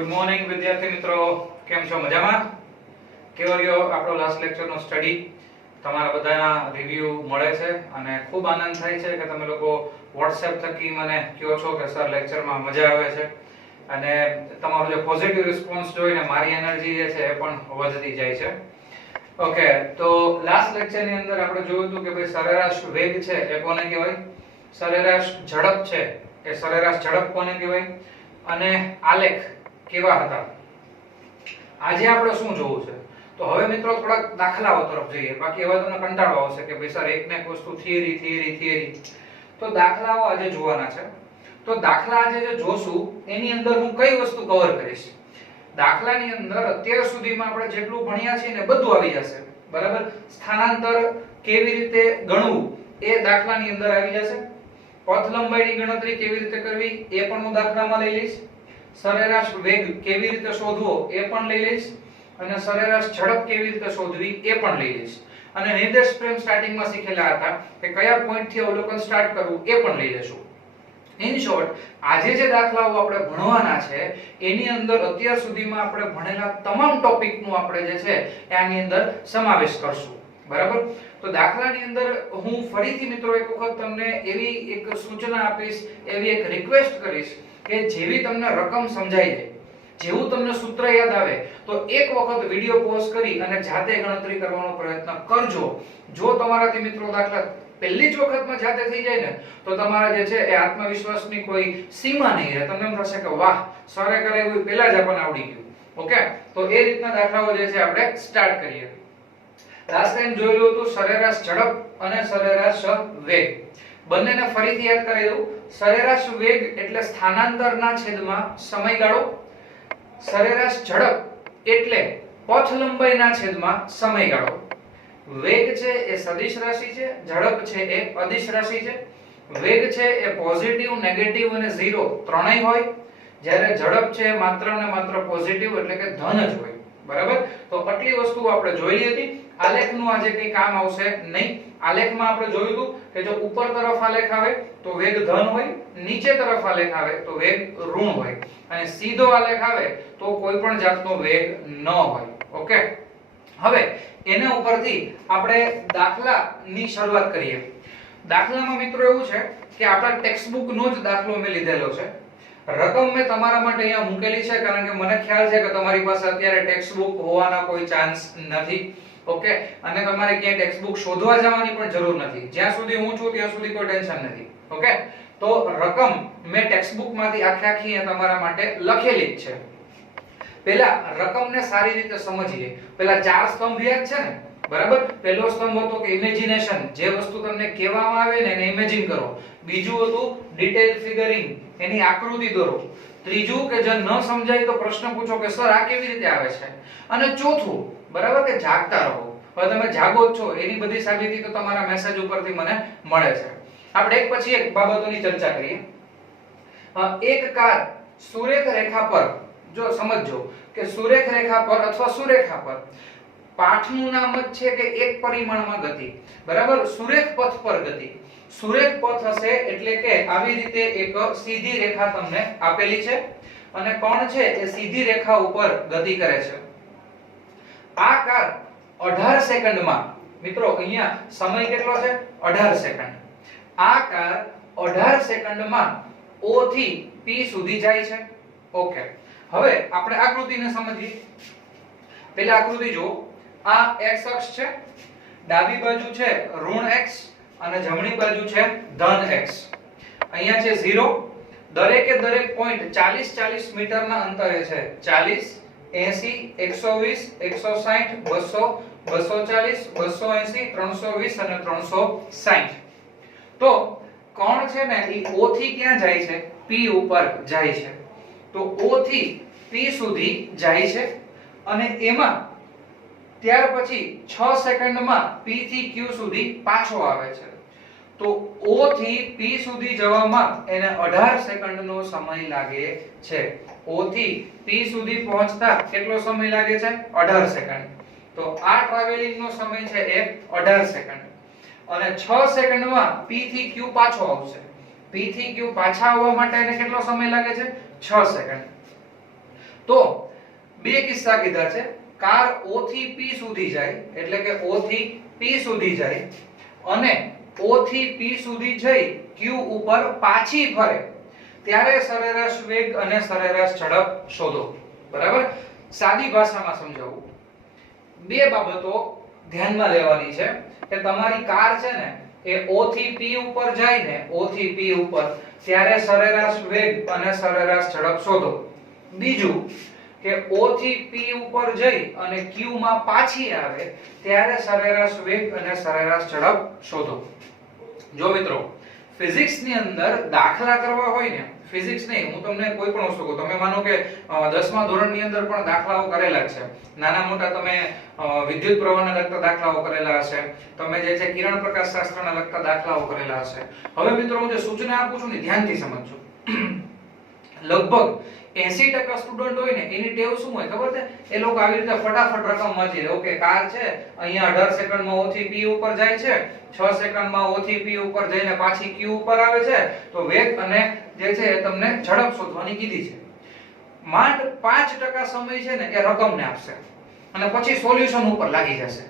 Good morning વિદ્યાર્થી મિત્રો, કેમ છો? મજામાં? કેવો રહ્યો આપણો લાસ્ટ લેક્ચરનો સ્ટડી? તમારા બધાના રિવ્યુ મળે છે અને ખૂબ આનંદ થાય છે કે તમે લોકો WhatsApp થકી મને કહો છો કે સર લેક્ચરમાં મજા આવે છે અને તમારો જે પોઝિટિવ રિસ્પોન્સ જોઈને મારી એનર્જી જે છે એ પણ વધતી જાય છે. ઓકે, તો લાસ્ટ લેક્ચરની અંદર આપણે જોયું હતું કે ભાઈ સરેરાશ વેગ છે એ કોને કહેવાય, સરેરાશ ઝડપ છે એ સરેરાશ ઝડપ કોને કહેવાય અને આલેખ કેવા હતા. આજે આપણે શું જોવું છે? તો હવે મિત્રો થોડાક દાખલાઓ તરફ જઈએ. બાકી હવે તમને કંટાળો આવશે કે ભાઈ સર એક ને એક વસ્તુ થિયરી. તો દાખલાઓ આજે જોવાના છે. તો દાખલા આજે જે જોશું એની અંદર હું કઈ વસ્તુ કવર કરીશ. દાખલાની અંદર અત્યાર સુધીમાં આપણે જેટલું ભણ્યા છીએ ને બધું આવી જશે. બરાબર? સ્થાનાંતર કેવી રીતે ગણવું એ દાખલાની અંદર આવી જશે. પથ લંબાઈની ગણતરી કેવી રીતે કરવી એ પણ હું દાખલામાં લઈ લઈશ. સરેરાશ વેગ કેવી રીતે શોધવો એ પણ લઈ લઈશ અને સરેરાશ ઝડપ કેવી રીતે શોધવી એ પણ લઈ લઈશ. અને નિર્દેશ પ્રેમ સ્ટાર્ટિંગમાં શીખેલા હતા કે કયા પોઈન્ટ થી અવલોકન સ્ટાર્ટ કરવું એ પણ લઈ લેશું. ઇન શોર્ટ, આજે જે દાખલાઓ આપણે ભણવાના છે એની અંદર અત્યાર સુધીમાં આપણે ભણેલા તમામ ટોપિકનું આપણે જે છે એની અંદર સમાવેશ કરશું. બરાબર? તો દાખલાની અંદર હું ફરીથી મિત્રો એક વખત તમને એવી એક સૂચના આપીશ, એવી એક રિક્વેસ્ટ કરીશ કે જેવી તમને રકમ સમજાઈ જાય, જેવું તમને સૂત્ર યાદ આવે તો એક વખત વિડિયો પોઝ કરી અને જાતે ગણતરી કરવાનો પ્રયત્ન કરજો. જો તમારાથી મિત્રો દાખલા પહેલી જ વખતમાં જાતે થઈ જાય ને તો તમારા જે છે એ આત્મવિશ્વાસની કોઈ સીમા નહીં રહે. તમને એમ થશે કે વાહ, સરે કરાવ્યું પહેલા જ આપણને આવડી ગયું. ઓકે, તો એ રીતના દાખલાઓ જે છે આપણે સ્ટાર્ટ કરીએ. લાસ્ટ ટાઈમ જોયેલું હતું સરેરાશ ઝડપ અને સરેરાશ વેગ. બંનેને ફરીથી યાદ કરી દઉં. સરેરાશ વેગ એટલે સ્થાનાંતરના છેદમાં સમયગાળો, સરેરાશ ઝડપ એટલે પથ લંબાઈના છેદમાં સમયગાળો. વેગ છે એ સદિશ રાશિ છે, ઝડપ છે એ અદિશ રાશિ છે. વેગ છે એ પોઝિટિવ, નેગેટિવ અને ઝીરો ત્રણેય હોય, જ્યારે ઝડપ છે માત્ર ને માત્ર પોઝિટિવ એટલે કે ધન જ હોય. બરાબર? તો આટલી વસ્તુ આપણે જોઈ હતી. આલેખનું આજે કઈ કામ આવશે નહીં. આલેખમાં આપણે જોયું હતું કે જો ઉપર તરફ આલેખ આવે તો વેગ ધન હોય, નીચે તરફ આલેખ આવે તો વેગ ઋણ હોય અને સીધો આલેખ આવે તો કોઈ પણ જાતનો વેગ ન હોય. ઓકે, હવે એના ઉપરથી આપણે દાખલાની શરૂઆત કરીએ. દાખલામાં મિત્રો એવું છે કે આપણા ટેક્સ્ટબુક નો જ દાખલો મેં લીધેલો છે. રકમ મેં તમારા માટે અહીંયા મૂકેલી છે કારણ કે મને ખ્યાલ છે કે તમારી પાસે અત્યારે ટેક્સ્ટબુક હોવાના કોઈ ચાન્સ નથી. ઓકે, અને તમારે ક્યાંય ટેક્સ્ટબુક શોધવા જવાની પણ જરૂર નથી. જ્યાં સુધી હું છું ત્યાં સુધી કોઈ ટેન્શન નથી. ઓકે, તો રકમ મેં ટેક્સ્ટબુક માંથી આખી તમારા માટે લખેલી જ છે. પહેલા રકમને સારી રીતે સમજીએ. પહેલા ચાર સ્તંભ યાદ છે ને? બરાબર? પહેલો સ્તંભ હતો કે ઇમેજિનેશન, જે વસ્તુ તમને કહેવામાં આવે ને એને ઇમેજિન કરો. બીજું હતું ડિટેલ ફિગરિંગ, એની આકૃતિ દોરો. ત્રીજું કે જો ન સમજાય તો પ્રશ્ન પૂછો કે સર આ કેવી રીતે આવે છે. અને ચોથું, બરાબર, કે જાગતા રહો. હવે તમે જાગો જ છો એની બધી સાબિતી તો તમારા મેસેજ ઉપરથી મને મળે છે. આપણે એક પછી એક બાબતોની ચર્ચા કરીએ. એક કાર સુરેખ રેખા પર, જો સમજજો કે સુરેખ રેખા પર અથવા સુરેખા પર, પાઠનું નામ જ છે કે એક પરિમાણમાં ગતિ. બરાબર? સુરેખ પથ પર ગતિ. સુરેખ પથ હશે એટલે કે આવી રીતે એક સીધી રેખા તમને આપેલી છે અને કોણ છે એ સીધી રેખા ઉપર ગતિ કરે છે. આ કાર 18 સેકન્ડમાં, મિત્રો અહીંયા સમય કેટલો છે? 18 સેકન્ડ. આ કાર 18 સેકન્ડમાં O થી P સુધી જાય છે. ઓકે, હવે આપણે આકૃતિને સમજીએ. પહેલા આકૃતિ જુઓ. આ x અક્ષ છે, ડાબી બાજુ છે ઋણ x અને જમણી બાજુ છે ધન x. અહીંયા છે 0. દરેકે દરેક પોઈન્ટ 40 મીટરના અંતરે છે. 40, 80, 120, 160, 200, 240, 280, 320 અને 360. તો કોણ છે ને એ O થી ક્યાં જાય છે? P ઉપર જાય છે. તો O થી P સુધી જાય છે અને એમાં ત્યાર પછી 6 સેકન્ડમાં P થી Q સુધી પાછો આવે છે. તો O થી P સુધી જવામાં એને 18 સેકન્ડનો સમય લાગે છે. O થી P સુધી પહોંચતા કેટલો સમય લાગે છે? 18 સેકન્ડ. તો આ ટ્રાવેલિંગનો સમય છે એ 18 સેકન્ડ. અને 6 સેકન્ડમાં P થી Q પાછો આવશે. P થી Q પાછા આવવા માટે એને કેટલો સમય લાગે છે? 6 સેકન્ડ. તો બે કિસ્સા કીધા છે, કાર O થી P સુધી જાય એટલે કે O થી P સુધી જાય અને O થી P સુધી જઈ Q ઉપર પાછી ફરે ત્યારે સરેરાશ વેગ અને સરેરાશ ઝડપ શોધો. બરાબર? સાદી ભાષામાં સમજાવું, બે બાબતો ધ્યાનમાં લેવાની છે કે તમારી કાર છે ને એ O થી P ઉપર જાય ને, O થી P ઉપર, ત્યારે સરેરાશ વેગ અને સરેરાશ ઝડપ શોધો. બીજું કે O થી P ઉપર જઈ અને Q માં પાછી આવે ત્યારે સરેરાશ વેગ અને સરેરાશ ઝડપ શોધો. જો મિત્રો ફિઝિક્સ ની અંદર દાખલા કરવા હોય ને, ફિઝિક્સ નહીં, હું તમને કોઈ પણ વસ્તુ કહું, તમે માનો કે 10મા ધોરણની અંદર પણ દાખલાઓ કરેલા છે, નાના મોટા તમે વિદ્યુત પ્રવાહને લગતા દાખલાઓ કરેલા હશે, તમે જે છે કિરણ પ્રકાશ શાસ્ત્રને લગતા દાખલાઓ કરેલા હશે. હવે મિત્રો હું જે સૂચના આપું છું ને ધ્યાનથી સમજજો. લગભગ 80% સ્ટુડન્ટ હોય ને એની ટેવ શું હોય ખબર છે? એ લોકો આવી રીતે ફટાફટ રકમ વાંચી લે. ઓકે, કાર છે અહીંયા 18 સેકન્ડમાં O થી P ઉપર જાય છે, 6 સેકન્ડમાં O થી P ઉપર જઈને પાછી Q ઉપર આવે છે, તો વેગ અને જે છે એ તમને ઝડપ શોધવાની કીધી છે. માંડ 5% સમય છે ને એ રકમને આપશે અને પછી સોલ્યુશન ઉપર લાગી જશે.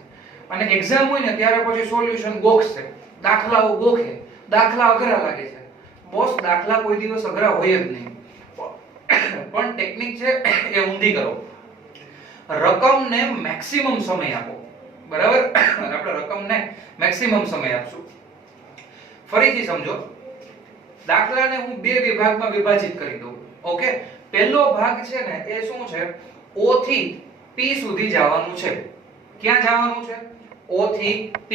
અને એક્ઝામ હોય ને ત્યારે પછી સોલ્યુશન ગોખશે, દાખલાઓ ગોખે, દાખલા અઘરા લાગે છે. બોસ, દાખલા કોઈ દિવસ અઘરા હોય જ નહીં, પણ ટેકનિક છે એ ઊંધી કરો. રકમને મેક્સિમમ સમય આપો. બરાબર? આપણે રકમને મેક્સિમમ સમય આપશું. ફરીથી સમજો, દાખલાને હું બે વિભાગમાં વિભાજિત કરી દઉં. ઓકે, પહેલો ભાગ છે ને એ શું છે? O થી P સુધી જવાનું છે. ક્યાં જવાનું છે? O થી P.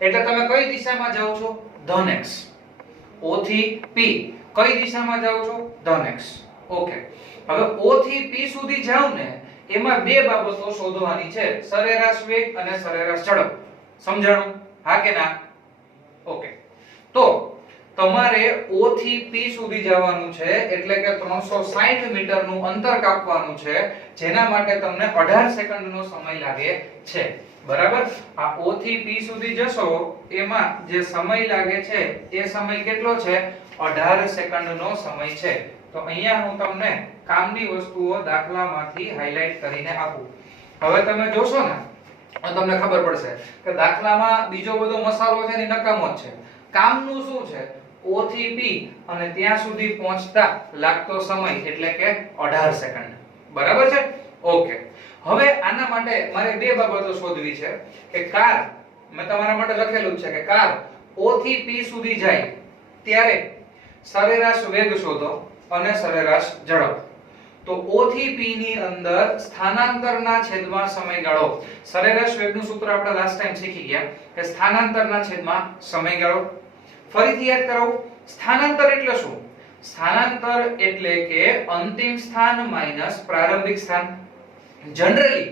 એટલે તમે કઈ દિશામાં જાઓ છો? ધન x. O થી P કઈ દિશામાં જાઓ છો? ધન x. ઓકે, હવે O થી P સુધી જાવ ને એમાં બે બાબતો શોધવાની છે, સરેરાશ વેગ અને સરેરાશ ઝડપ. સમજાણું? હા કે ના? ઓકે, તો તમારે O થી P સુધી જવાનું છે એટલે કે 360 મીટરનું અંતર કાપવાનું છે, જેના માટે તમને 18 સેકન્ડનો સમય લાગે છે. બરાબર? આ O થી P સુધી જશો એમાં જે સમય લાગે છે એ સમય કેટલો છે? 18 સેકન્ડનો સમય છે. તો અહીંયા હું તમને કામની વસ્તુઓ દાખલામાંથી હાઇલાઇટ કરીને આપું. હવે તમે જોશો ને તો તમને ખબર પડશે કે દાખલામાં બીજો બધો મસાલો છે ને નકામો જ છે. કામનું શું છે? O થી P અને ત્યાં સુધી પહોંચતા લાગતો સમય એટલે કે 18 સેકન્ડ. બરાબર છે? ઓકે, હવે આના માટે મારે બે બાબતો શોધવી છે કે કાર, મેં તમારા માટે લખેલું છે કે કાર O થી P સુધી જાય ત્યારે સરેરાશ વેગ શોધો અને સરેરાશ ઝડપ. તો O થી P ની અંદર સ્થાનાંતરના છેદમાં સમયગાળો, સરેરાશ વેગનું સૂત્ર આપણે લાસ્ટ ટાઈમ શીખી ગયા કે સ્થાનાંતરના છેદમાં સમયગાળો. ફરીથી યાદ કરાવું, સ્થાનાંતર એટલે શું? સ્થાનાંતર એટલે કે અંતિમ સ્થાન માઈનસ પ્રારંભિક સ્થાન. જનરલી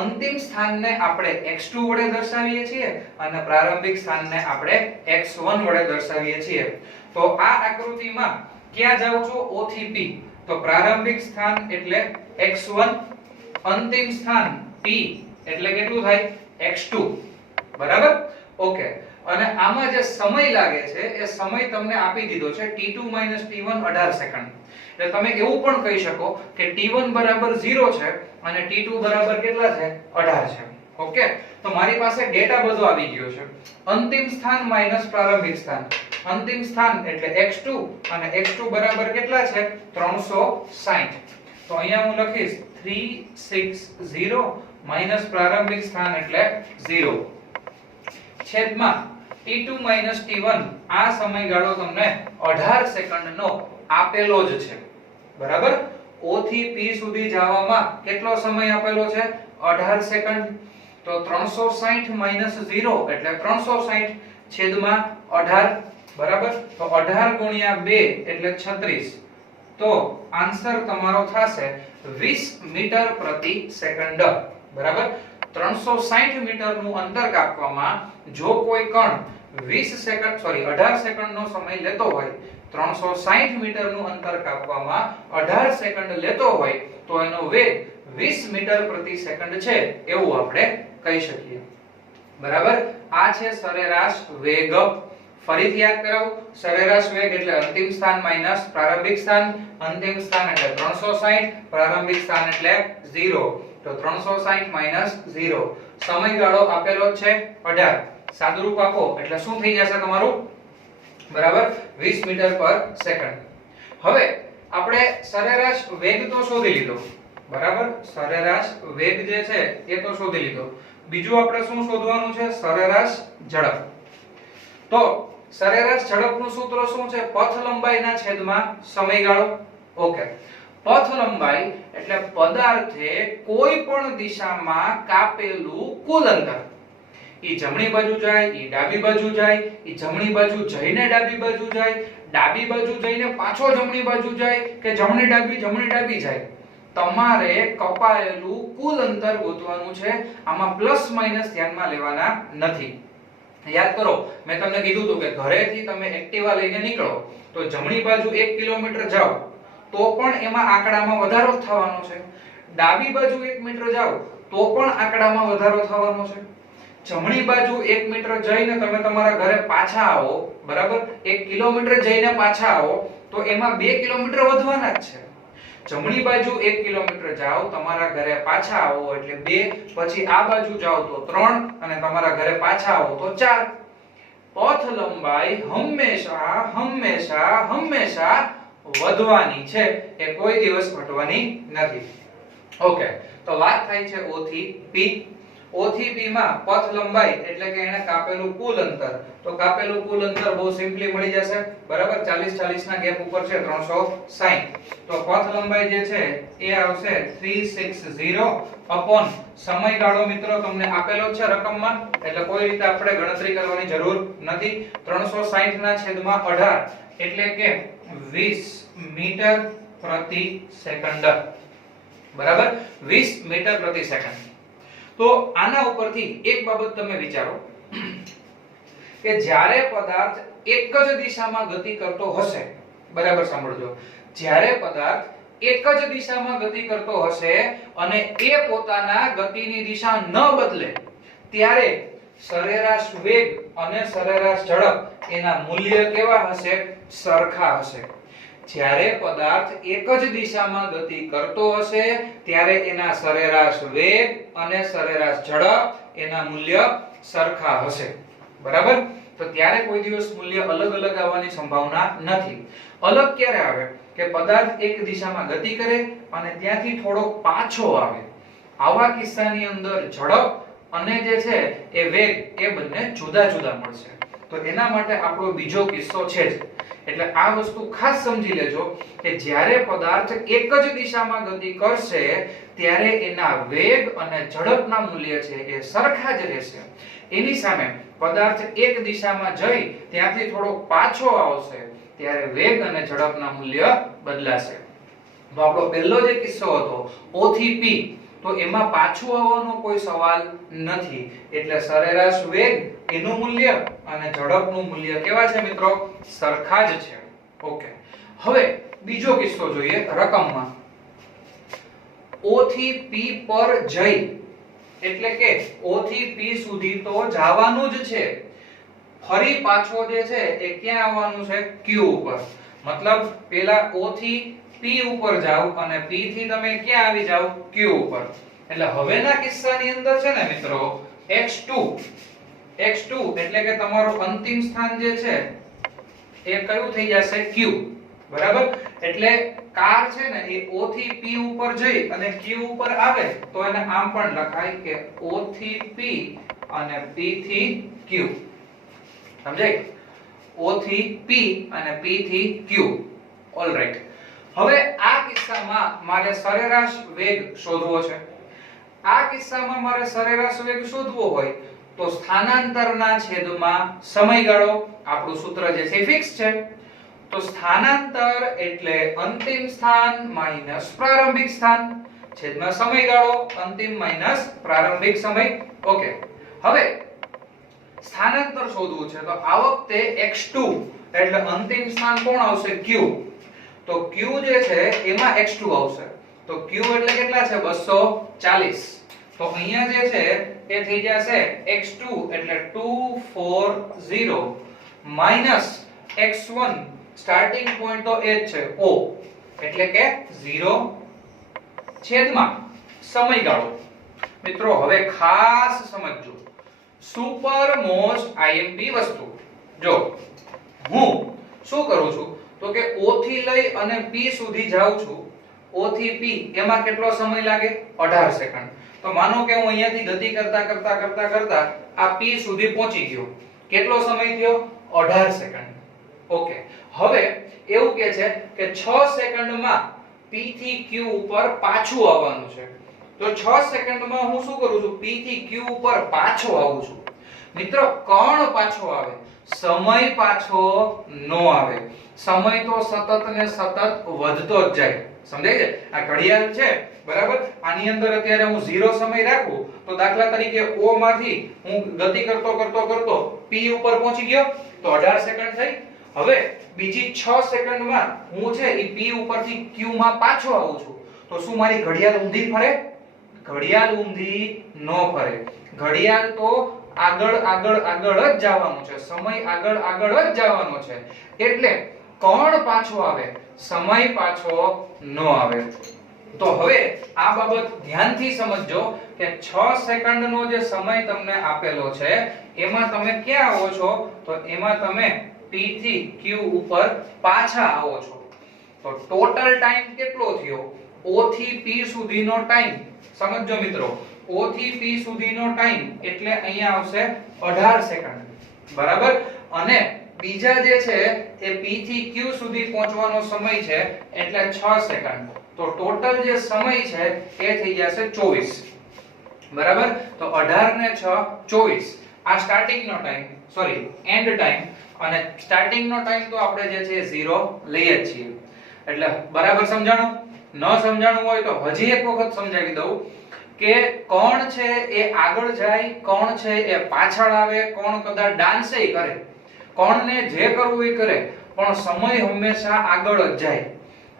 અંતિમ સ્થાનને આપણે x2 વડે દર્શાવીએ છીએ અને પ્રારંભિક સ્થાનને આપણે x1 વડે દર્શાવીએ છીએ. તો આ આકૃતિમાં ક્યાં જાવ છો? O થી P. તો પ્રારંભિક સ્થાન એટલે x1, અંતિમ સ્થાન P એટલે કેટલું થાય? x2. બરાબર? ઓકે, અને આમાં જે સમય લાગે છે એ સમય તમને આપી દીધો છે t2 t1 18 સેકન્ડ. એટલે તમે એવું પણ કહી શકો કે t1 બરાબર 0 છે અને t2 બરાબર કેટલા છે? 18 છે. ઓકે, તો મારી પાસે ડેટા બધો આવી ગયો છે. અંતિમ સ્થાન માઈનસ પ્રારંભિક સ્થાન. અંતિમ સ્થાન એટલે x2 અને x2 બરાબર કેટલા છે? 360. તો અહીંયા હું લખીશ 360 માઈનસ પ્રારંભિક સ્થાન એટલે 0 છેદમાં t2 t1. આ સમયગાળો તમને 18 સેકન્ડનો આપેલો જ છે. બરાબર? O થી P સુધી જવામાં કેટલો સમય આપેલો છે? 18 સેકન્ડ. તો 360 0 એટલે 360 છેદમાં 18. બરાબર? તો 18 ગુણ્યા 2 એટલે 36. તો આન્સર તમારો થશે 20 મીટર પ્રતિ સેકન્ડ. બરાબર? 360 મીટરનું અંતર કાપવામાં જો કોઈ કણ 18 સેકન્ડનો સમય લેતો હોય, 360 મીટરનું અંતર કાપવામાં 18 સેકન્ડ લેતો હોય તો એનો વેગ 20 મીટર પ્રતિ સેકન્ડ છે એવું આપણે કહી શકીએ. બરાબર? આ છે સરેરાશ વેગ. ફરીથી યાદ કરાવું, સરેરાશ વેગ એટલે અંતિમ સ્થાન માઈનસ પ્રારંભિક સ્થાન, અંતિમ સ્થાન એટલે 360, પ્રારંભિક સ્થાન એટલે 0, તો 360 માઈનસ 0, સમયગાળો આપેલો છે 18, સાદુરૂપ આપો એટલે શું થઈ જશે તમારું, બરાબર 20 મીટર પર સેકન્ડ. હવે આપણે સરેરાશ વેગ તો શોધી લીધો, બરાબર, સરેરાશ વેગ જે છે એ તો શોધી લીધો. બીજું આપણે શું શોધવાનું છે, સરેરાશ ઝડપ. તો સરેરાશ ઝડપનું સૂત્ર શું છે, પથ લંબાઈના છેદમાં સમયગાળો. ઓકે, પથ લંબાઈ એટલે પદાર્થે કોઈ પણ દિશામાં કાપેલું કુલ અંતર. ઈ જમણી બાજુ જાય, ઈ ડાબી બાજુ જાય, ઈ જમણી બાજુ જઈને ડાબી બાજુ જાય, ડાબી બાજુ જઈને પાછો જમણી બાજુ જાય, કે જમણી ડાબી જાય, તમારે કપાયેલું કુલ અંતર ગોતવાનું છે. આમાં પ્લસ માઈનસ ધ્યાનમાં લેવાના નથી. યાદ કરો, મેં તમને કીધું હતું કે ઘરેથી તમે એક્ટિવા લઈને નીકળો તો જમણી બાજુ 1 કિલોમીટર જાઓ તો પણ એમાં આંકડામાં વધારો થવાનો છે, ડાબી બાજુ 1 મીટર જાઓ તો પણ આંકડામાં વધારો થવાનો છે. જમણી બાજુ 1 મીટર જઈને તમે તમારા ઘરે પાછા આવો, બરાબર, 1 કિલોમીટર જઈને પાછા આવો તો એમાં 2 કિલોમીટર વધવાના જ છે. જમણી બાજુ 1 કિલોમીટર જાઓ, તમારા ઘરે પાછા આવો એટલે 2, પછી આ બાજુ જાઓ તો 3 અને તમારા ઘરે પાછા આવો તો 4. પથ લંબાઈ હંમેશા વધવાની છે, એ કોઈ દિવસ ઘટવાની નથી. ઓકે, તો વાત થાય છે O થી P. O થી P માં પથ લંબાઈ એટલે કે એને કાપેલું કુલ અંતર. તો કાપેલું કુલ અંતર બહુ સિમ્પલી મળી જશે, બરાબર, 40 ના ગેપ ઉપર છે 360. તો પથ લંબાઈ જે છે એ આવશે 360 અપોન સમયગાળો. મિત્રો તમને આપેલો છે રકમમાં, એટલે કોઈ રીતે આપણે ગણતરી કરવાની જરૂર નથી. 360 ના છેદમાં 18 એટલે કે 20 મીટર પ્રતિ સેકન્ડ, બરાબર, 20 મીટર પ્રતિ સેકન્ડ. તો આના ઉપરથી એક બાબત તમે વિચારો કે જ્યારે પદાર્થ એક જ દિશામાં ગતિ કરતો હશે, બરાબર સાંભળજો, જ્યારે પદાર્થ એક જ દિશામાં ગતિ કરતો હશે અને એ પોતાના ગતિની દિશા ન બદલે ત્યારે સરેરાશ વેગ અને સરેરાશ ઝડપ એના મૂલ્ય કેવા હશે, સરખા હશે. જ્યારે પદાર્થ એક જ દિશામાં ગતિ કરતો હશે ત્યારે એના સરેરાશ વેગ અને સરેરાશ ઝડપ એના મૂલ્ય સરખા હશે, બરાબર. તો ત્યારે કોઈ દિવસ મૂલ્ય અલગ અલગ આવવાની સંભાવના નથી. અલગ ક્યારે આવે કે પદાર્થ એક દિશામાં ગતિ કરે અને ત્યાંથી થોડો પાછો આવે. આવા કિસ્સાની અંદર ઝડપ અને જે છે એ વેગ એ બંને જુદા જુદા મળશે. તો એના માટે આપણો બીજો કિસ્સો છે જ. એટલે આ વસ્તુ ખાસ સમજી લેજો કે જ્યારે પદાર્થ એક જ દિશામાં ગતિ કરશે ત્યારે એના વેગ અને ઝડપના મૂલ્ય છે એ સરખા જ રહેશે. એની સામે પદાર્થ એક દિશામાં જઈ ત્યાંથી થોડો પાછો આવશે ત્યારે વેગ અને ઝડપના મૂલ્ય બદલાશે. તો આપણો પહેલો જે કિસ્સો હતો O થી P, તો એમાં પાછું આવવાનો કોઈ સવાલ નથી. એટલે સરેરાશ વેગ એનું મૂલ્ય અને ઝડપનું મૂલ્ય કેવા છે મિત્રો, સરખા જ છે. ઓકે, હવે બીજો કિસ્સો જોઈએ રકમમાં. O થી P પર જઈ એટલે કે O થી P સુધી તો જવાનું જ છે, ફરી પાછો જે છે એ ક્યાં આવવાનું છે, Q ઉપર. મતલબ પેલા O થી P ઉપર જાવ અને P થી તમે ક્યાં આવી જાવ, Q ઉપર. એટલે હવેના કિસ્સાની અંદર છે ને મિત્રો x2 એટલે કે તમારું અંતિમ સ્થાન જે છે એ કયું થઈ જશે, Q, બરાબર. એટલે કાર છે ને એ O થી P ઉપર જઈ અને Q ઉપર આવે તો એને આમ પણ લખાય કે O થી P અને P થી Q. સમજાય? O થી P અને P થી Q. ઓલરાઈટ. હવે આ કિસ્સામાં મારે સરેરાશ વેગ શોધવો છે. આ કિસ્સામાં મારે સરેરાશ વેગ શોધવો હોય તો સ્થાનાંતરના છેદમાં સમયગાળો, આપણું સૂત્ર જે છે ફિક્સ છે. તો સ્થાનાંતર એટલે અંતિમ સ્થાન માઈનસ પ્રારંભિક સ્થાન છેદમાં સમયગાળો, અંતિમ માઈનસ પ્રારંભિક સમય. ઓકે, હવે સ્થાનાંતર શોધવું છે તો આ વખતે x2 એટલે અંતિમ સ્થાન કોણ આવશે, Q. તો Q જે છે એમાં x2 આવશે. તો Q એટલે કેટલા છે, 240. તો અહીંયા જે છે એ થઈ જશે x2 એટલે 240 માઈનસ x1 સ્ટાર્ટિંગ પોઈન્ટ તો એ જ છે O એટલે કે 0 છેદમાં સમયગાળો. મિત્રો હવે ખાસ સમજજો સુપર મોસ્ટ આઈએમપી વસ્તુ. જો હું શું કરું છું તો કે O થી લઈ અને P સુધી જાઉં છું. O થી P એમાં કેટલો સમય લાગે? 18 સેકન્ડ. તો માનો કે હું અહીંયાથી ગતિ કરતા આ P સુધી પહોંચી ગયો. કેટલો સમય થયો? 18 સેકન્ડ. ઓકે, હવે એવું કહે છે કે 6 સેકન્ડમાં P થી Q ઉપર પાછું આવવાનું છે. તો 6 સેકન્ડમાં હું શું કરું છું? P થી Q ઉપર પાછો આવું છું. મિત્રો કોણ પાછો આવે? સમય પાછો નો આવે. સમય તો સતત ને સતત વધતો જ જાય. સમજાય છે? આ ઘડિયાળ છે બરાબર, આની અંદર અત્યારે હું 0 સમય રાખું તો દાખલા તરીકે O માંથી હું ગતિ કરતો P ઉપર પહોંચી ગયો તો 18 સેકન્ડ થઈ. હવે બીજી 6 સેકન્ડમાં હું છે ઈ P ઉપરથી Q માં પાછો આવું છું. તો શું મારી ઘડિયાળ ઊંધી ફરે? ઘડિયાળ ઊંધી નો ફરે. ઘડિયાળ તો આગળ જ જવાનું છે. સમય આગળ જ જવાનો છે. એટલે કોણ પાછો આવે? સમય પાછો નો આવે. તો હવે આ બાબત ધ્યાનથી સમજજો કે 6 સેકન્ડનો જે સમય તમને આપેલો છે એમાં તમે ક્યાં આવો છો? તો એમાં તમે P થી Q ઉપર પાછા આવો છો. તો ટોટલ ટાઈમ કેટલો થયો? O થી P સુધીનો ટાઈમ સમજજો મિત્રો. O થી P સુધીનો ટાઈમ એટલે અહીંયા આવશે 18 સેકન્ડ. બરાબર? અને બીજા જે છે એ P થી Q સુધી પહોંચવાનો સમય છે એટલે 6 સેકન્ડ. તો ટોટલ જે સમય છે એ થઈ જશે 24. બરાબર? તો 18 ને 6 24. આ સ્ટાર્ટિંગ નો ટાઈમ, સોરી એન્ડ ટાઈમ. અને સ્ટાર્ટિંગ નો ટાઈમ તો આપણે જે છે 0 લઈએ જ છીએ. એટલે બરાબર સમજાણું? ન સમજાણું હોય તો હજી એક વખત સમજાવી દઉં કે કોણ છે એ આગળ જાય, કોણ છે એ પાછળ આવે, કોણ કદાચ ડાન્સે કરે, કોણને જે કરવું એ કરે, પણ સમય હંમેશા આગળ જ જાય.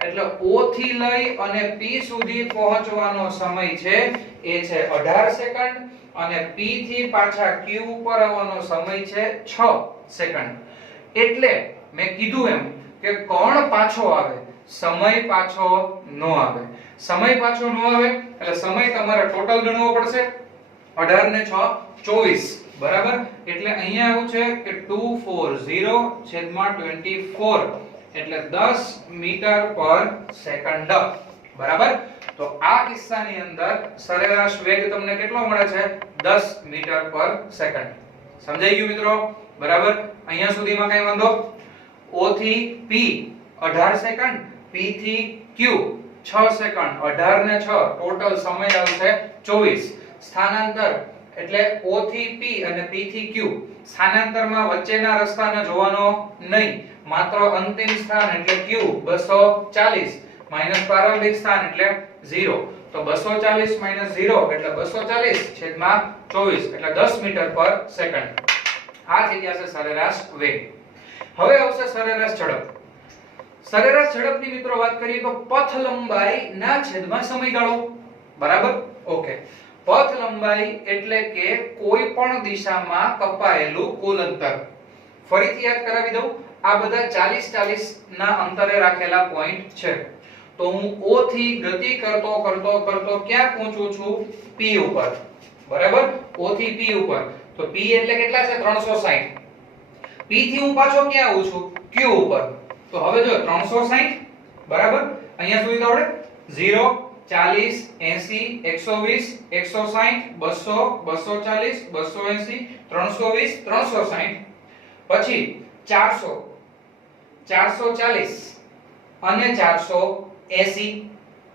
એટલે O થી લઈ અને P સુધી પહોંચવાનો સમય છે એ છે 18 સેકન્ડ અને P થી પાછા Q ઉપર આવવાનો સમય છે 6 સેકન્ડ. એટલે મેં કીધું એમ કે કોણ પાછો આવે? સમય પાછો નો આવે. સમય પાછો નો આવે એટલે સમય તમારે ટોટલ ગણવો પડશે. 18 ને 6 24. બરાબર? એટલે અહીંયા આવું છે કે 240 છેદમાં 24 એટલે 10 મીટર પર સેકન્ડ. બરાબર? તો આ કિસ્સાની અંદર સરેરાશ વેગ તમને કેટલો મળે છે? 10 મીટર પર સેકન્ડ. સમજાઈ ગયું મિત્રો? બરાબર? અહીંયા સુધીમાં કઈ વાંધો? O થી P 18 સેકન્ડ, P થી Q 6 સેકન્ડ. 18 ને 6 ટોટલ સમય આવશે 24. સ્થાનાંતર એટલે O થી P અને P થી Q સ્થાનાંતરમાં વચ્ચેના રસ્તાને જોવાનો નહીં. માત્ર અંતિમ સ્થાન એટલે Q 240 માઈનસ પ્રારંભિક સ્થાન એટલે 0. તો 240 માઈનસ 0 એટલે 240 છેદમાં 24 એટલે 10 મીટર પર સેકન્ડ. આ થઈ જશે સરેરાશ વેગ. હવે આવશે સરેરાશ ઝડપ. સરેરાશ ઝડપની મિત્રો વાત કરીએ તો પથ લંબાઈ ના છેદમાં સમયગાળો. બરાબર? ઓકે. પથ લંબાઈ એટલે કે કોઈ પણ દિશામાં કપાયેલું કુલ અંતર. ફરીથી યાદ કરાવી દઉં, આ બધા 40 ના અંતરે રાખેલા પોઈન્ટ છે. તો હું O થી ગતિ કરતો ક્યાં પહોંચું છું? P ઉપર. બરાબર? O થી P ઉપર. તો P એટલે કેટલા છે? 360. P થી હું પાછો ક્યાં આવું છું? Q ઉપર. તો હવે જો 360 બરાબર? અહીંયા સુધી તો આવડે 0 40 80 120 160 200 240 280 320 360 પછી 400 440 અને 480.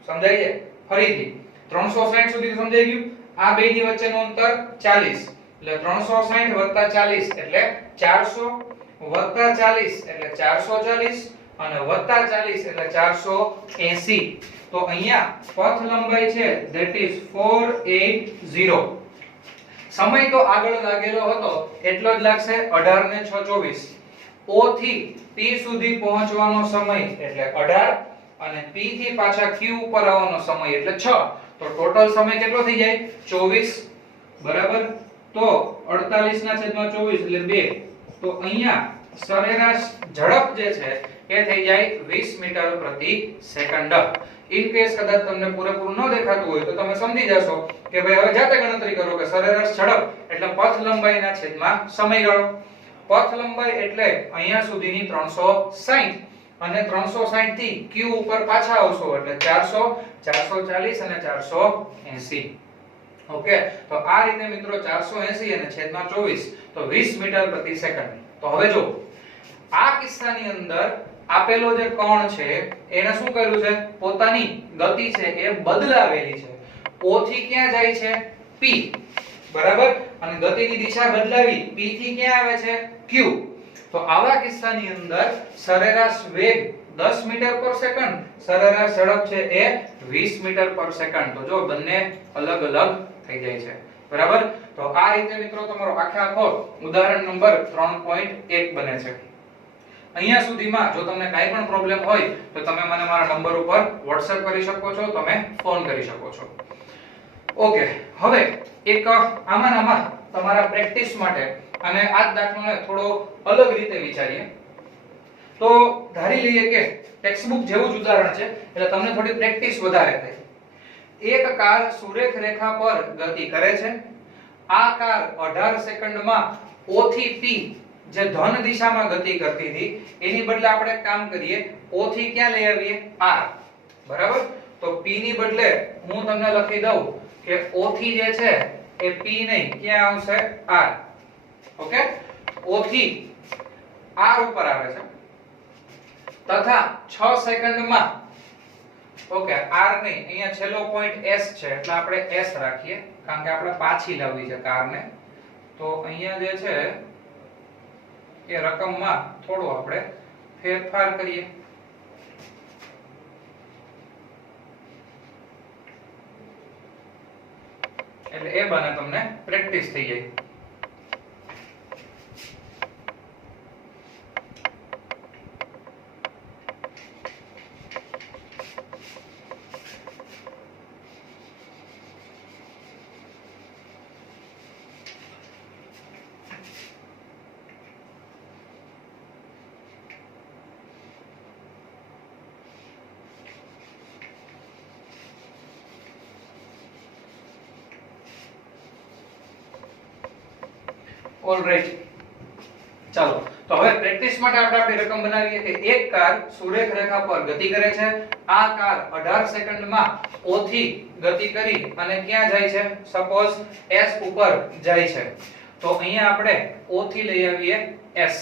સમજાય છે? ફરીથી 360 સુધી સમજાઈ ગયું? આ બે ની વચ્ચેનું અંતર 40 એટલે 360 વત્તા 40 એટલે 400 વત્તા 40 એટલે 440 અને વત્તા 40 એટલે 480. તો અહીંયા પથ લંબાઈ છે that is 480. સમય તો આગળ લાગેલો હતો એટલો જ લાગશે 18 ને 6 24. O થી P સુધી પહોંચવાનો સમય એટલે 18 અને P થી પાછા Q ઉપર આવવાનો સમય એટલે 6. તો ટોટલ સમય કેટલો થઈ જાય? 24. બરાબર? તો 48 ના છેદમાં 24 એટલે 2. તો અહીંયા સરેરાશ ઝડપ જે છે એ થઈ જાય 20 મીટર પ્રતિ સેકન્ડ. ઇન કેસ કદાચ તમને પૂરેપૂરું ન દેખાતું હોય તો તમે સમજી જશો કે ભાઈ હવે જાતે ગણતરી કરો કે સરેરાશ ઝડપ એટલે પથ લંબાઈના છેદમાં સમયગાળો. પથ લંબાઈ એટલે અહીંયા સુધીની 360 અને 360 થી q ઉપર પાછા આવશો એટલે 400, 440 અને 480. ઓકે, તો આ રીતે મિત્રો 480 અને છેદમાં 24 તો 20 મીટર પ્રતિ સેકન્ડ. તો હવે જો આ કિસ્સાની અંદર આપેલો જે કોણ છે એને શું કર્યું છે, પોતાની ગતિ છે એ બદલાવેલી છે. O થી ક્યાં જાય છે, P, બરાબર, અને ગતિની દિશા બદલાવી P થી ક્યાં આવે છે, Q. તો આવા કિસ્સાની અંદર સરેરાશ વેગ 10 મીટર પર સેકન્ડ, સરેરાશ ઝડપ છે એ 20 મીટર પર સેકન્ડ. તો જો બંને અલગ અલગ થઈ જાય છે, બરાબર. તો આ રીતે મિત્રો તમારો આખો ઉદાહરણ નંબર 3.1 બને છે. અહીંયા સુધીમાં જો તમને કાઈ પણ પ્રોબ્લેમ હોય તો તમે મને મારા નંબર ઉપર WhatsApp કરી શકો છો, તમે ફોન કરી શકો છો. ઓકે, હવે એક આમાં તમારા પ્રેક્ટિસ માટે અને આ દાખલાને થોડો અલગ રીતે વિચારીએ. તો ધારી લઈએ કે ટેક્સ્ટ બુક જેવું જ ઉદાહરણ છે એટલે તમને થોડી પ્રેક્ટિસ વધારે થાય. એક કાર સુરેખ રેખા પર ગતિ કરે છે. આ કાર 18 સેકન્ડમાં O થી P જે ધન દિશામાં ગતિ કરતી હતી એની બદલે આપણે કામ કરીએ, O થી ક્યાં લઈ આવીએ, R, બરાબર. તો P ની બદલે હું તમને લખી દઉં કે O થી જે છે એ P નહીં, ક્યાં આવશે, R. ઓકે, O થી R ઉપર આવે છે તથા 6 સેકન્ડમાં, ઓકે, R નહીં, અહીંયા છેલ્લો પોઈન્ટ S છે એટલે આપણે S રાખીએ કારણ કે આપણે પાછી લાવવી છે કારને. તો અહીંયા જે છે એ રકમમાં થોડો આપણે ફેરફાર કરીએ. એટલે એ બને તમને પ્રેક્ટિસ થઈ જાય. ઓલરાઈટ, ચાલો તો હવે પ્રેક્ટિસ માટે આપણે આપણી રકમ બનાવીએ કે એક કાર સુરેખ રેખા પર ગતિ કરે છે. આ કાર 18 સેકન્ડમાં O થી ગતિ કરી અને ક્યાં જાય છે, સપોઝ S ઉપર જાય છે. તો અહીંયા આપણે O થી લઈ આવીએ S.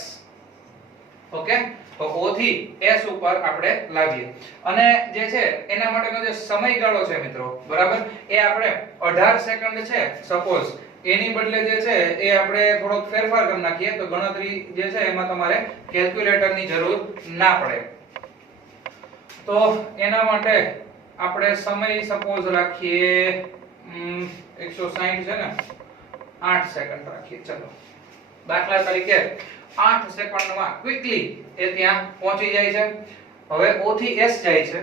ઓકે, તો O થી S ઉપર આપણે લાવીએ અને જે છે એના માટેનો જે સમયગાળો છે મિત્રો, બરાબર, એ આપણે 18 સેકન્ડ છે સપોઝ, એની બદલે જે છે એ આપણે થોડોક ફેરફાર કરી નાખીએ તો ગણતરી જે છે એમાં તમારે કેલ્ક્યુલેટરની જરૂર ના પડે. તો એના માટે આપણે સમય સપોઝ રાખીએ 160 છે ને, 8 સેકન્ડ રાખીએ. ચલો, દાખલા તરીકે 8 સેકન્ડમાં ક્વિકલી એ ત્યાં પહોંચી જાય છે. હવે O થી S જાય છે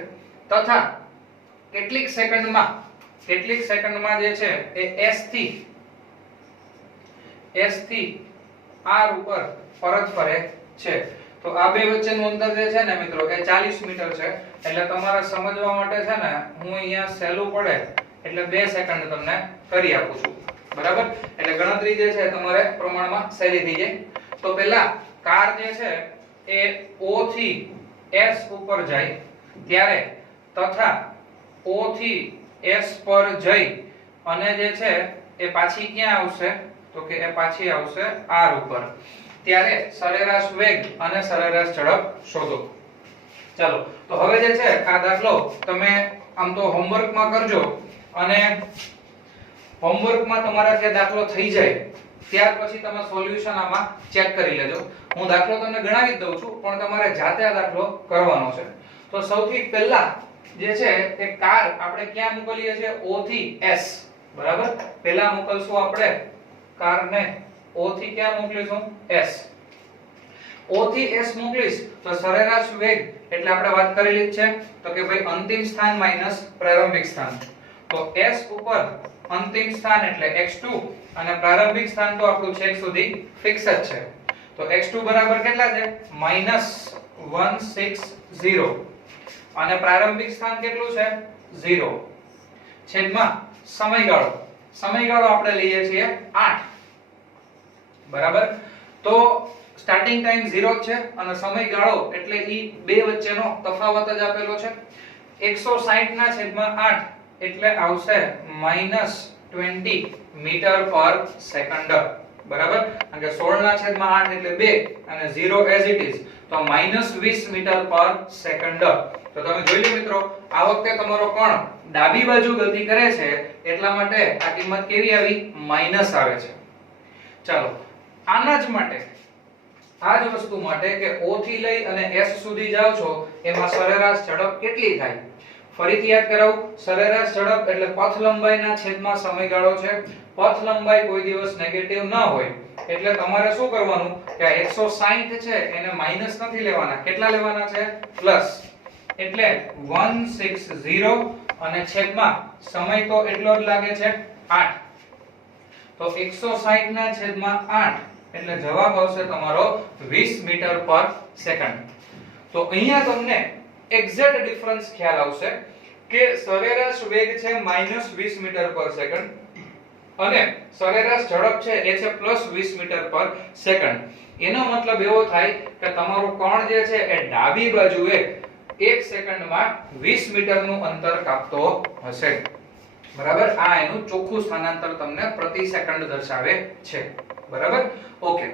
તથા કેટલીક સેકન્ડમાં જે છે એ S થી R ઉપર પરત ફરે છે. તો આ બે વચ્ચેનું અંતર જે છે ને મિત્રો એ 40 મીટર છે. એટલે તમારે સમજવા માટે છે ને હું અહીંયા સહેલું પડે એટલે 2 સેકન્ડ તમને કરી આપું છું, બરાબર. એટલે ગણતરી જે છે તમારે પ્રમાણમાં સહેલી થઈ જાય. તો પહેલા કાર જે છે એ O થી S ઉપર જાય ત્યારે તથા O થી S પર જઈ અને જે છે એ પાછી ક્યાં આવશે, તો કે એ પાછી આવશે R ઉપર. ત્યારે સરેરાશ વેગ અને સરેરાશ ઝડપ શોધો. ચાલો, તો હવે જે છે આ દાખલો તમે આમ તો હોમવર્કમાં કરજો અને હોમવર્કમાં તમારાથી દાખલો થઈ જાય ત્યાર પછી તમે સોલ્યુશન આમાં ચેક કરી લેજો. હું દાખલો તમને ગણાવી જ દઉં છું પણ તમારે જાતે આ દાખલો કરવાનો છે. તો સૌથી પહેલા જે છે એ કાર આપણે ક્યાં મોકલીએ છીએ, O થી S, બરાબર. પહેલા મોકલશું આપણે કારને O થી ક્યાં મોકલીશું, S. O થી S મોકલીશ તો સરેરાશ વેગ એટલે આપણે વાત કરેલી જ છે તો કે ભાઈ અંતિમ સ્થાન માઈનસ પ્રારંભિક સ્થાન. તો S ઉપર અંતિમ સ્થાન એટલે x2 અને પ્રારંભિક સ્થાન તો આપણું છેક સુધી ફિક્સ જ છે. તો x2 બરાબર કેટલા છે -160 અને પ્રારંભિક સ્થાન કેટલું છે 0 છેદમાં સમયગાળો આપણે લઈએ છીએ 8 બરાબર તો સ્ટાર્ટિંગ ટાઈમ 0 છે અને સમયગાળો એટલે ઈ બે વચ્ચેનો તફાવત જ આપેલો છે 160 ના છેદમાં 8 એટલે આવશે -20 મીટર પર સેકન્ડ બરાબર કારણ કે 16 ના છેદમાં 8 એટલે 2 અને 0 એઝ ઇટ ઇઝ તો -20 મીટર પર સેકન્ડ તો તમે જોઈ લો મિત્રો આ વખતે તમારો કોણ ડાબી બાજુ ગતિ કરે છે એટલા માટે આ કિંમત કેવી આવી માઈનસ આવે છે ચાલો આના જ માટે આ જ વસ્તુ માટે કે O થી લઈ અને S સુધી જાવ છો એમાં સરેરાશ ઝડપ કેટલી થાય ફરીથી યાદ કરાવું સરેરાશ ઝડપ એટલે પથ લંબાઈના છેદમાં સમયગાળો છે પથ લંબાઈ કોઈ દિવસ નેગેટિવ ન હોય એટલે તમારે શું કરવાનું કે આ 160 છે એને માઈનસ નથી લેવાના કેટલા લેવાના છે પ્લસ એટલે 160 અને છેદમાં સમય તો એટલો જ લાગે છે 8 તો 160 ના છેદમાં 8 એટલે જવાબ આવશે તમારો 20 મીટર પર સેકન્ડ તો અહીંયા તમને એક્ઝેક્ટ ડિફરન્સ ખ્યાલ આવશે કે સરેરાશ વેગ છે -20 મીટર પર સેકન્ડ અને સરેરાશ ઝડપ છે એ છે +20 મીટર પર સેકન્ડ એનો મતલબ એવો થાય કે તમારો કોણ જે છે એ ડાબી બાજુએ 1 સેકન્ડમાં 20 મીટરનું અંતર કાપતો હશે બરાબર આ એનું ચોખ્ખું સ્થાનાંતર તમને પ્રતિ સેકન્ડ દર્શાવે છે બરાબર ઓકે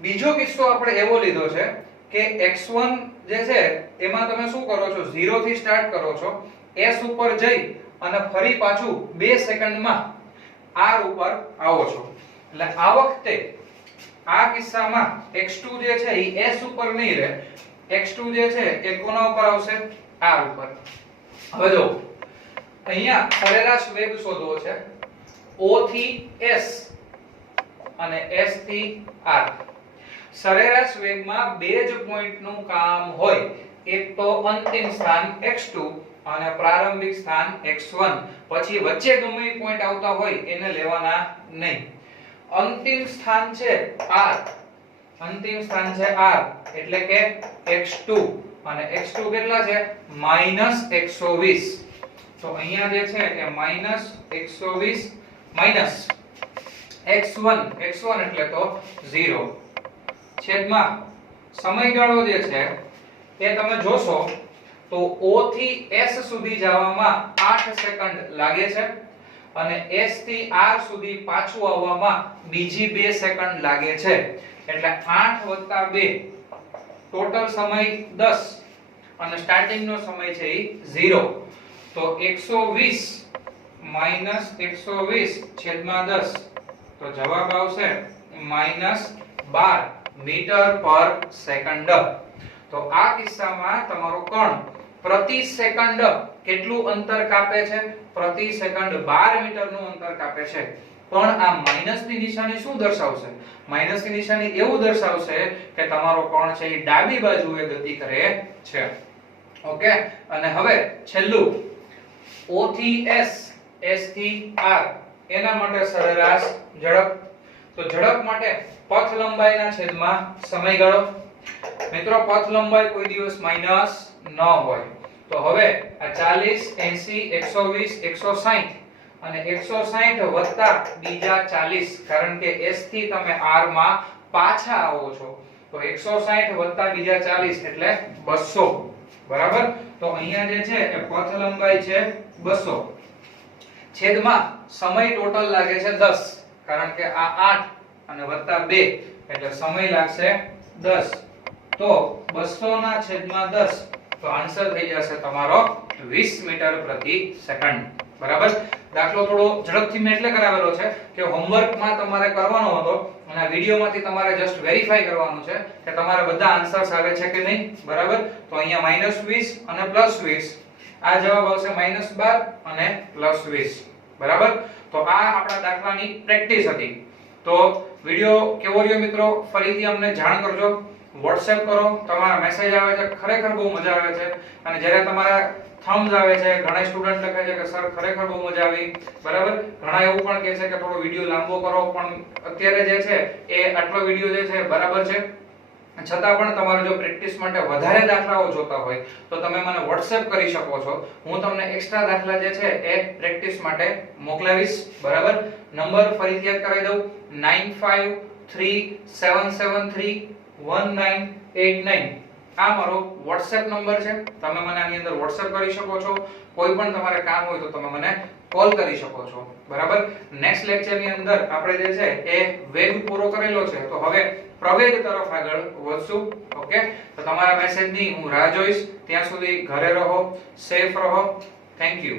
બીજો કિસ્સો આપણે એવો લીધો છે કે x1 જે છે એમાં તમે શું કરો છો 0 થી સ્ટાર્ટ કરો છો s ઉપર જઈ અને ફરી પાછું 2 સેકન્ડમાં r ઉપર આવો છો એટલે આ વખતે આ કિસ્સામાં x2 જે છે એ s ઉપર નહીં રહે x2 જે છે એ કોના ઉપર આવશે r ઉપર હવે જો અહીંયા સરેરાશ વેગ શોધવો છે o થી s અને s થી r સરેરાશ વેગમાં બે જ પોઈન્ટનું કામ હોય એક તો અંતિમ સ્થાન x2 અને પ્રારંભિક સ્થાન x1 પછી વચ્ચે ગમે પોઈન્ટ આવતા હોય એને લેવાના નહીં અંતિમ સ્થાન છે r એટલે કે x2 અને x2 કેટલા છે -120 તો અહીંયા જે છે એ -120 માઈનસ x1 એટલે તો 0 છેદમાં સમયગાળો જે છે એ તમે જોશો તો O થી S સુધી જવામાં 8 સેકન્ડ લાગે છે અને S થી R સુધી પાછું આવવામાં બીજી 2 સેકન્ડ લાગે છે એટલે 8 + 2 ટોટલ સમય 10 અને સ્ટાર્ટિંગ નો સમય છે એ 0 તો 120 -120 છેદમાં 10 તો જવાબ આવશે -12 મીટર પર સેકન્ડ તો આ કિસ્સામાં તમારો કોણ પ્રતિ સેકન્ડ કેટલું અંતર કાપે છે પ્રતિ સેકન્ડ 12 મીટરનું અંતર કાપે છે પણ આ માઈનસની નિશાની શું દર્શાવશે માઈનસની નિશાની એવું દર્શાવશે કે તમારો કોણ છે એ ડાબી બાજુએ ગતિ કરે છે ઓકે અને હવે છેલ્લું O થી S S થી R એના માટે સરેરાશ ઝડપ તો ઝડપ માટે પથ લંબાઈના છેદમાં સમયગાળો મિત્રો પથ લંબાઈ કોઈ દિવસ માઈનસ ન હોય તો હવે આ 40 80 120 160 અને 160 વત્તા બીજા 40 કારણ કે S થી તમે R માં પાછા આવો છો તો 160 વત્તા બીજા 40 એટલે 200 બરાબર તો અહીંયા જે છે એ પથ લંબાઈ છે 200 છેદમાં સમય ટોટલ લાગે છે 10 કારણ કે આ 8 અને વત્તા 2 એટલે સમય લાગશે 10 તો 200 ના છેદમાં 10 તો આન્સર થઈ જશે તમારો 20 મીટર પ્રતિ સેકન્ડ બરાબર દાખલો થોડો ઝડપથી મેં એટલે કરાવેલો છે કે હોમવર્કમાં તમારે કરવાનો હતો અને આ વિડિયોમાંથી તમારે જસ્ટ વેરીફાઈ કરવાનું છે કે તમારા બધા આન્સર્સ આવે છે કે નહીં બરાબર તો અહીંયા -20 અને +20 આ જવાબ આવશે -12 અને +20 બરાબર તો આ આપણા દાખલાની પ્રેક્ટિસ હતી તો વિડિયો કેવો રહ્યો મિત્રો ફરીથી અમને જાણ કરજો WhatsApp કરો તમારા મેસેજ આવે છે ખરેખર બહુ મજા આવે છે અને જ્યારે તમારા થમ્સ આવે છે, ઘણા સ્ટુડન્ટ લખે છે કે સર ખરેખર બહુ મજા આવી, બરાબર. ઘણા એવું પણ કહે છે કે થોડો વિડિયો લાંબો કરો, પણ અત્યારે જે છે એ આટલો વિડિયો જે છે બરાબર છે. છતાં પણ તમારે જો પ્રેક્ટિસ માટે વધારે દાખલાઓ જોતા હોય તો તમે મને WhatsApp કરી શકો છો. હું તમને એક્સ્ટ્રા દાખલા જે છે એ પ્રેક્ટિસ માટે મોકલાવીશ, બરાબર. નંબર ફરીથી યાદ કરાવી દઉં, 9537731989. આ મારો WhatsApp નંબર છે. તમે મને આની અંદર WhatsApp કરી શકો છો. કોઈ પણ તમારે કામ હોય તો તમે મને કોલ કરી શકો છો, બરાબર. નેક્સ્ટ લેક્ચર ની અંદર આપણે જે છે એ વેગ પૂરો કરેલો છે, તો હવે પ્રવેગ તરફ આગળ વધશું. ઓકે, તો તમારા મેસેજની હું રાહ જોઈશ. ત્યાં સુધી ઘરે રહો, સેફ રહો. Thank you.